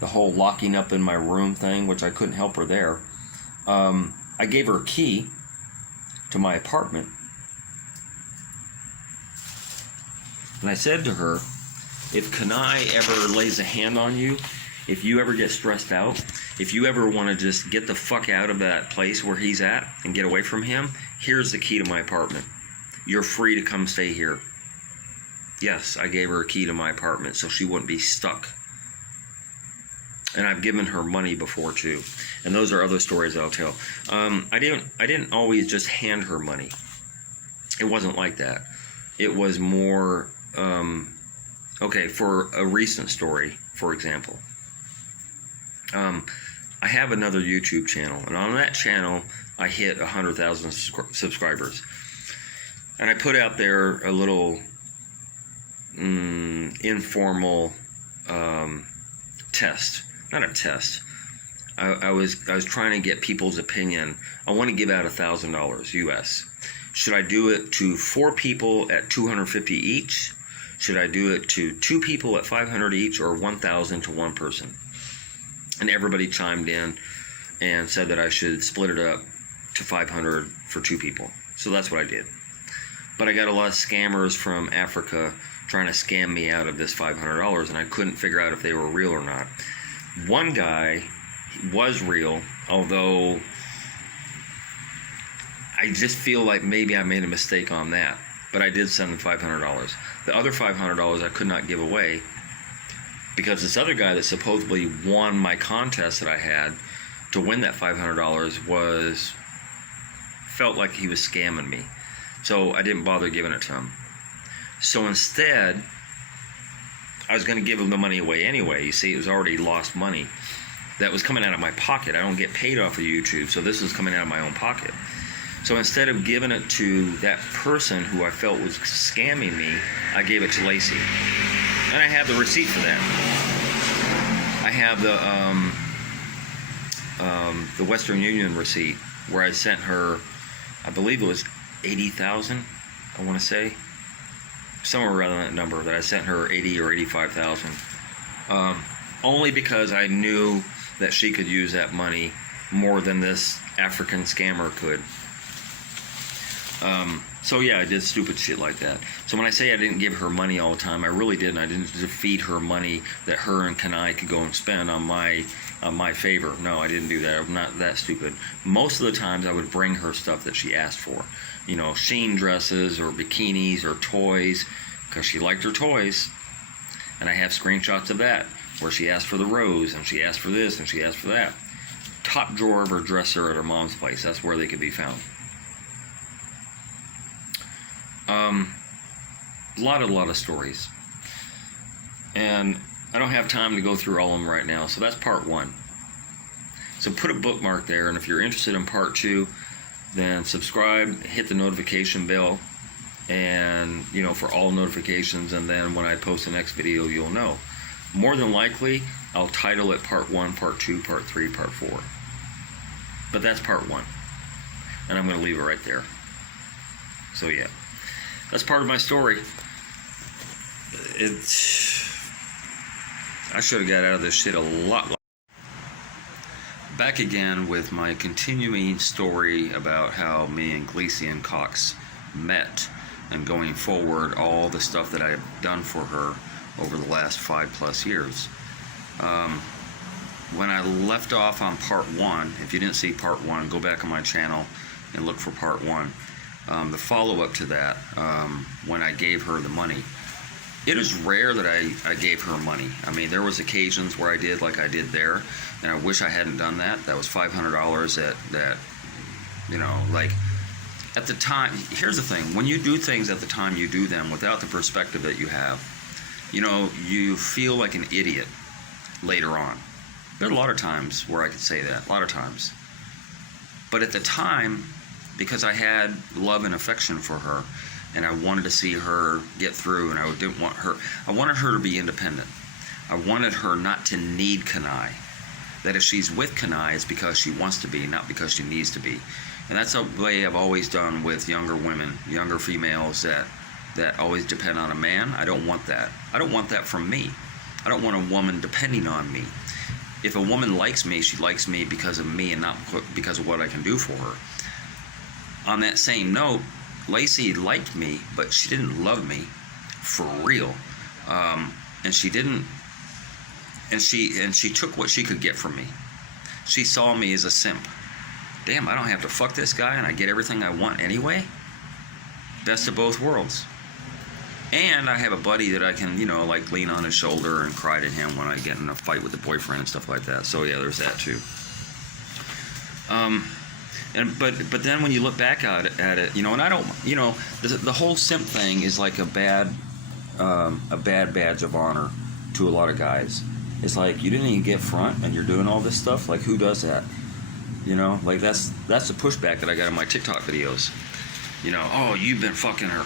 the whole locking up in my room thing, which I couldn't help her there. I gave her a key to my apartment. And I said to her, if Kanai ever lays a hand on you, if you ever get stressed out, if you ever want to just get the fuck out of that place where he's at and get away from him, here's the key to my apartment. You're free to come stay here. Yes, I gave her a key to my apartment so she wouldn't be stuck. And I've given her money before too. And those are other stories I'll tell. I didn't always just hand her money. It wasn't like that. It was more, okay, for a recent story, for example. I have another YouTube channel, and on that channel, I hit 100,000 subscribers. And I put out there a little informal test. Not a test. I was trying to get people's opinion. I want to give out $1,000 US. Should I do it to 4 people at $250 each? Should I do it to 2 people at $500 each, or 1,000 to 1 person? And everybody chimed in and said that I should split it up to 500 for 2 people. So that's what I did. But I got a lot of scammers from Africa trying to scam me out of this $500, and I couldn't figure out if they were real or not. One guy was real, although I just feel like maybe I made a mistake on that. But I did send him $500. The other $500 I could not give away because this other guy that supposedly won my contest that I had to win that $500 felt like he was scamming me. So I didn't bother giving it to him. So instead, I was going to give him the money away anyway. You see, it was already lost money that was coming out of my pocket. I don't get paid off of YouTube, so this was coming out of my own pocket. So instead of giving it to that person who I felt was scamming me, I gave it to Lacey. And I have the receipt for that. I have the Western Union receipt where I sent her, I believe it was 80,000, I want to say. Somewhere around that number, that I sent her 80 or 85,000. Only because I knew that she could use that money more than this African scammer could. So yeah, I did stupid shit like that. So when I say I didn't give her money all the time, I really didn't. I didn't just feed her money that her and Kanai could go and spend on my favor. No, I didn't do that. I'm not that stupid. Most of the times I would bring her stuff that she asked for. You know, Sheen dresses or bikinis or toys, because she liked her toys. And I have screenshots of that, where she asked for the rose, and she asked for this, and she asked for that. Top drawer of her dresser at her mom's place. That's where they could be found. A lot of stories. And I don't have time to go through all of them right now, so that's part 1. So put a bookmark there, and if you're interested in part 2, then subscribe, hit the notification bell, and for all notifications, and then when I post the next video, you'll know. More than likely, I'll title it part 1, part 2, part 3, part 4. But that's part 1. And I'm going to leave it right there. So yeah, that's part of my story. I should have got out of this shit a lot. Back again with my continuing story about how me and Glecean Cox met, and going forward, all the stuff that I have done for her over the last 5+ years. When I left off on part 1, if you didn't see part 1, go back on my channel and look for part 1. The follow-up to that, when I gave her the money. It is rare that I gave her money. I mean, there was occasions where I did like I did there, and I wish I hadn't done that. That was $500 that like, at the time, here's the thing, when you do things at the time you do them without the perspective that you have, you feel like an idiot later on. There are a lot of times where I could say that, a lot of times. But at the time, because I had love and affection for her, and I wanted to see her get through, and I wanted her to be independent. I wanted her not to need Kanai. That if she's with Kanai, it's because she wants to be, not because she needs to be. And that's a way I've always done with younger women, younger females that always depend on a man. I don't want that. I don't want that from me. I don't want a woman depending on me. If a woman likes me, she likes me because of me and not because of what I can do for her. On that same note, Lacey liked me, but she didn't love me for real. And she didn't, and she took what she could get from me. She saw me as a simp. Damn, I don't have to fuck this guy and I get everything I want anyway? Best of both worlds. And I have a buddy that I can, like lean on his shoulder and cry to him when I get in a fight with the boyfriend and stuff like that. So yeah, there's that too. But then when you look back at it, and I don't, the whole simp thing is like a bad badge of honor to a lot of guys. It's like, you didn't even get front and you're doing all this stuff. Like, who does that? Like that's the pushback that I got in my TikTok videos. Oh, you've been fucking her.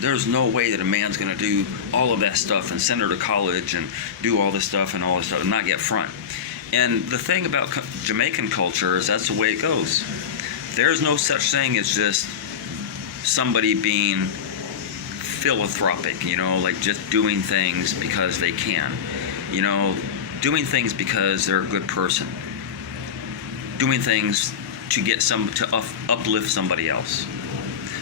There's no way that a man's gonna do all of that stuff and send her to college and do all this stuff and not get front. And the thing about Jamaican culture is that's the way it goes. There's no such thing as just somebody being philanthropic, like just doing things because they can. Doing things because they're a good person. Doing things to uplift somebody else.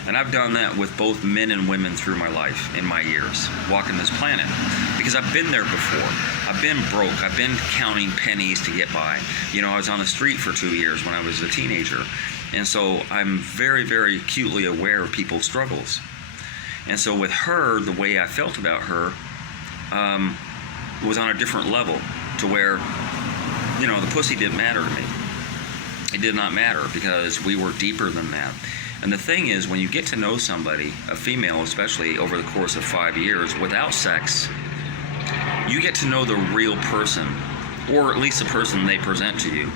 And I've done that with both men and women through my life, in my years, walking this planet. Because I've been there before. I've been broke. I've been counting pennies to get by. I was on the street for 2 years when I was a teenager. And so I'm very, very acutely aware of people's struggles. And so with her, the way I felt about her was on a different level, to where, the pussy didn't matter to me. It did not matter, because we were deeper than that. And the thing is, when you get to know somebody, a female especially, over the course of 5 years without sex, you get to know the real person, or at least the person they present to you,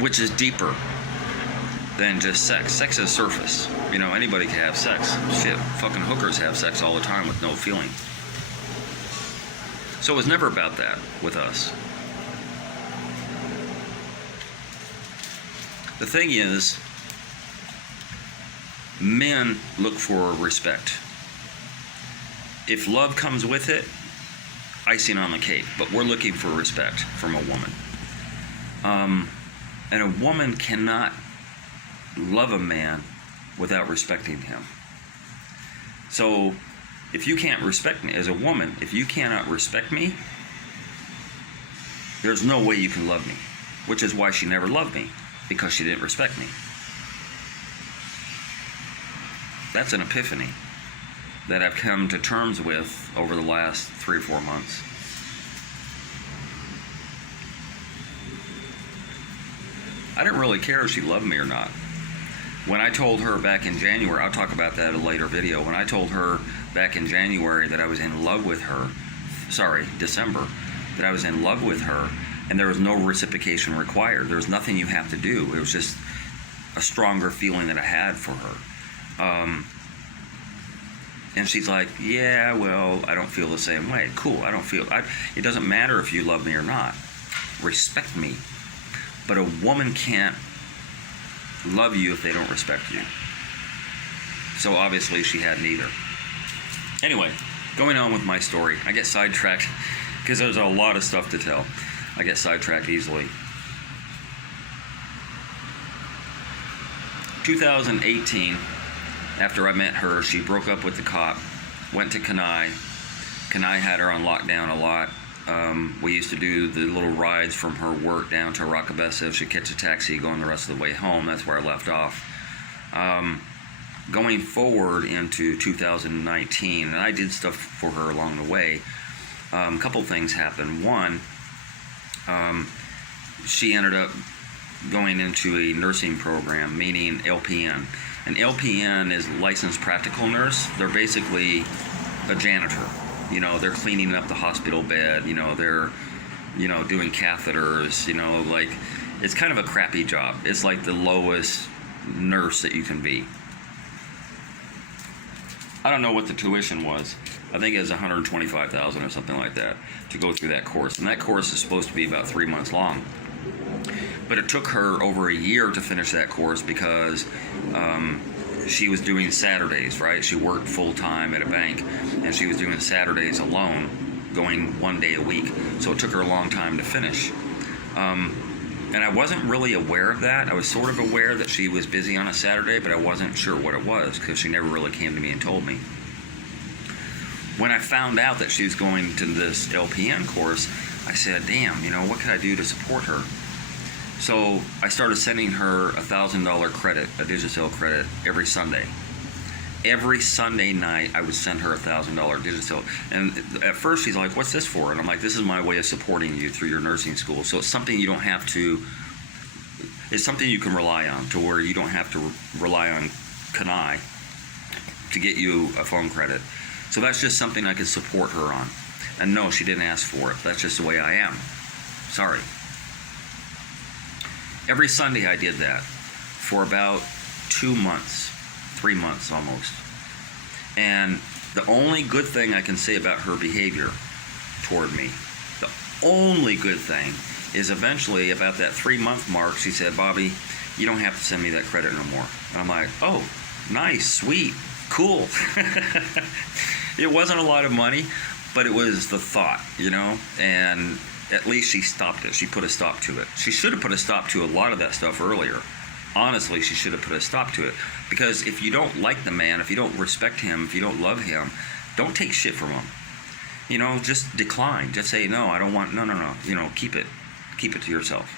which is deeper than just sex. Sex is surface. Anybody can have sex. Shit, fucking hookers have sex all the time with no feeling. So it was never about that with us. The thing is, men look for respect. If love comes with it, icing on the cake. But we're looking for respect from a woman. And a woman cannot love a man without respecting him. So if you can't respect me as a woman, if you cannot respect me, there's no way you can love me. Which is why she never loved me, because she didn't respect me. That's an epiphany that I've come to terms with over the last 3 or 4 months. I didn't really care if she loved me or not. When I told her back in January, I'll talk about that in a later video, when I told her back in January that I was in love with her, December, that I was in love with her, and there was no reciprocation required. There was nothing you have to do. It was just a stronger feeling that I had for her. And she's like, yeah, well, I don't feel the same way. Cool, it doesn't matter if you love me or not. Respect me. But a woman can't love you if they don't respect you. So obviously she had neither. Anyway, going on with my story. I get sidetracked because there's a lot of stuff to tell. I get sidetracked easily. 2018, after I met her, she broke up with the cop, went to Kenai. Kenai had her on lockdown a lot. We used to do the little rides from her work down to Rockabessa. She'd catch a taxi going the rest of the way home. That's where I left off. Going forward into 2019, and I did stuff for her along the way, a couple things happened. One, she ended up going into a nursing program, meaning LPN. An LPN is licensed practical nurse. They're basically a janitor. They're cleaning up the hospital bed. They're, doing catheters. Like, it's kind of a crappy job. It's like the lowest nurse that you can be. I don't know what the tuition was. I think it was $125,000 or something like that to go through that course. And that course is supposed to be about 3 months long. But it took her over a year to finish that course because she was doing Saturdays, right? She worked full-time at a bank, and she was doing Saturdays alone, going 1 day a week. So it took her a long time to finish. And I wasn't really aware of that. I was sort of aware that she was busy on a Saturday, but I wasn't sure what it was because she never really came to me and told me. When I found out that she was going to this LPN course, I said, damn, you know, what could I do to support her? So I started sending her $1,000 credit, a Digicel credit, every Sunday. Every Sunday night, I would send her $1,000 Digicel. And at first, she's like, what's this for? And I'm like, this is my way of supporting you through your nursing school. So it's something you don't have to, it's something you can rely on to where you don't have to rely on Kanai to get you a phone credit. So that's just something I could support her on. And no, she didn't ask for it. That's just the way I am. Sorry. Every Sunday I did that for about 2 months, 3 months almost. And the only good thing I can say about her behavior toward me, the only good thing is eventually about that 3-month mark, she said, Bobby, you don't have to send me that credit no more. And I'm like, oh, nice, sweet, cool. It wasn't a lot of money, but it was the thought, you know, and at least she stopped it. She put a stop to it. She should have put a stop to a lot of that stuff earlier. Honestly, she should have put a stop to it. Because if you don't like the man, if you don't respect him, if you don't love him, don't take shit from him. You know, just decline. Just say, no, I don't want, no. You know, keep it. Keep it to yourself.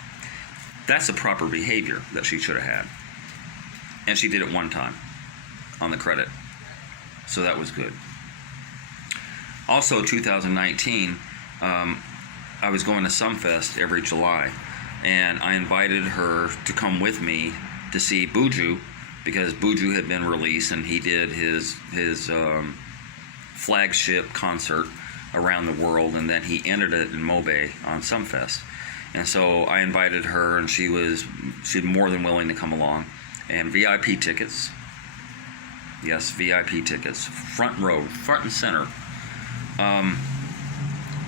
That's the proper behavior that she should have had. And she did it one time on the credit. So that was good. Also, 2019, I was going to Sumfest every July, and I invited her to come with me to see Buju, because Buju had been released and he did his flagship concert around the world, and then he ended it in Mobe on Sumfest. And so I invited her, and she'd more than willing to come along. And VIP tickets, yes, VIP tickets, front row, front and center.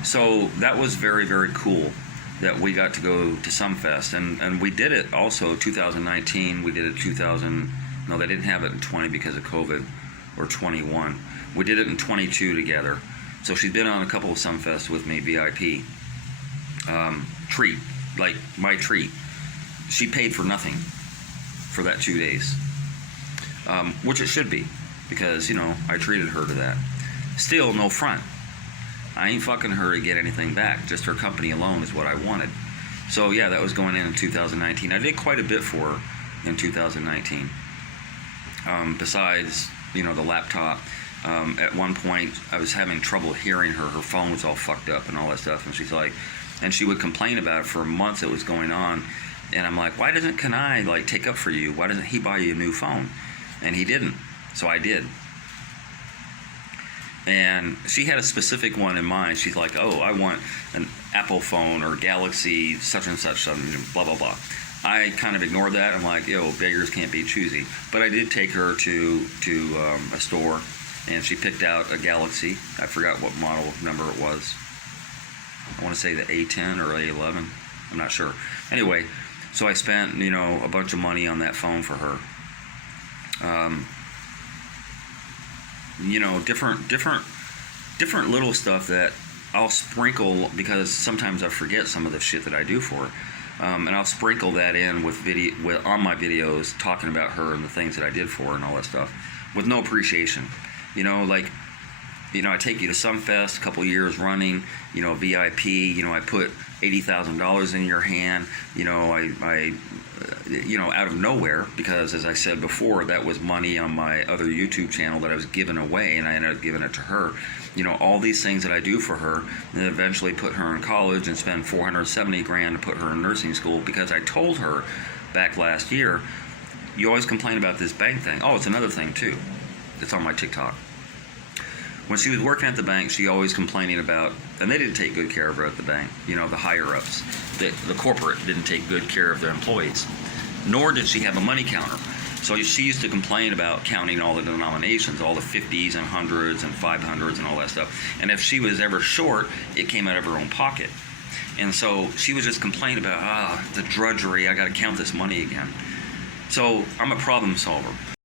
So that was very, very cool that we got to go to Sumfest, and we did it also 2019. We did it no, they didn't have it in 20 because of COVID, or 21. We did it in 22 together. So she's been on a couple of Sumfests with me, VIP. Treat, like my treat. She paid for nothing for that 2 days, which it should be, because, you know, I treated her to that. Still, no front. I ain't fucking her to get anything back. Just her company alone is what I wanted. So yeah, that was going in 2019. I did quite a bit for her in 2019. Besides, you know, the laptop. At one point, I was having trouble hearing her. Her phone was all fucked up and all that stuff. And she's like, and she would complain about it for months. It was going on. And I'm like, why doesn't Kanai like take up for you? Why doesn't he buy you a new phone? And he didn't. So I did. And she had a specific one in mind. She's like, oh, I want an Apple phone or Galaxy such and such, blah, blah, blah. I kind of ignored that. I'm like, yo, beggars can't be choosy. But I did take her to a store, and she picked out a Galaxy. I forgot what model number it was. I want to say the A10 or A11. I'm not sure. Anyway, so I spent, you know, a bunch of money on that phone for her. You know, different little stuff that I'll sprinkle, because sometimes I forget some of the shit that I do for her, and I'll sprinkle that in with on my videos, talking about her and the things that I did for her and all that stuff, with no appreciation. You know, like, you know, I take you to Sumfest a couple years running, you know, VIP, you know, I put $80,000 in your hand, you know, I you know, out of nowhere, because as I said before, that was money on my other YouTube channel that I was giving away, and I ended up giving it to her. You know, all these things that I do for her, and eventually put her in college and spend $470 grand to put her in nursing school, because I told her back last year, you always complain about this bank thing. Oh, it's another thing too. It's on my TikTok. When she was working at the bank, she always complaining about, and they didn't take good care of her at the bank, you know, the higher-ups. The corporate didn't take good care of their employees, nor did she have a money counter. So she used to complain about counting all the denominations, all the 50s and 100s and 500s and all that stuff. And if she was ever short, it came out of her own pocket. And so she was just complaining about, the drudgery, I got to count this money again. So I'm a problem solver.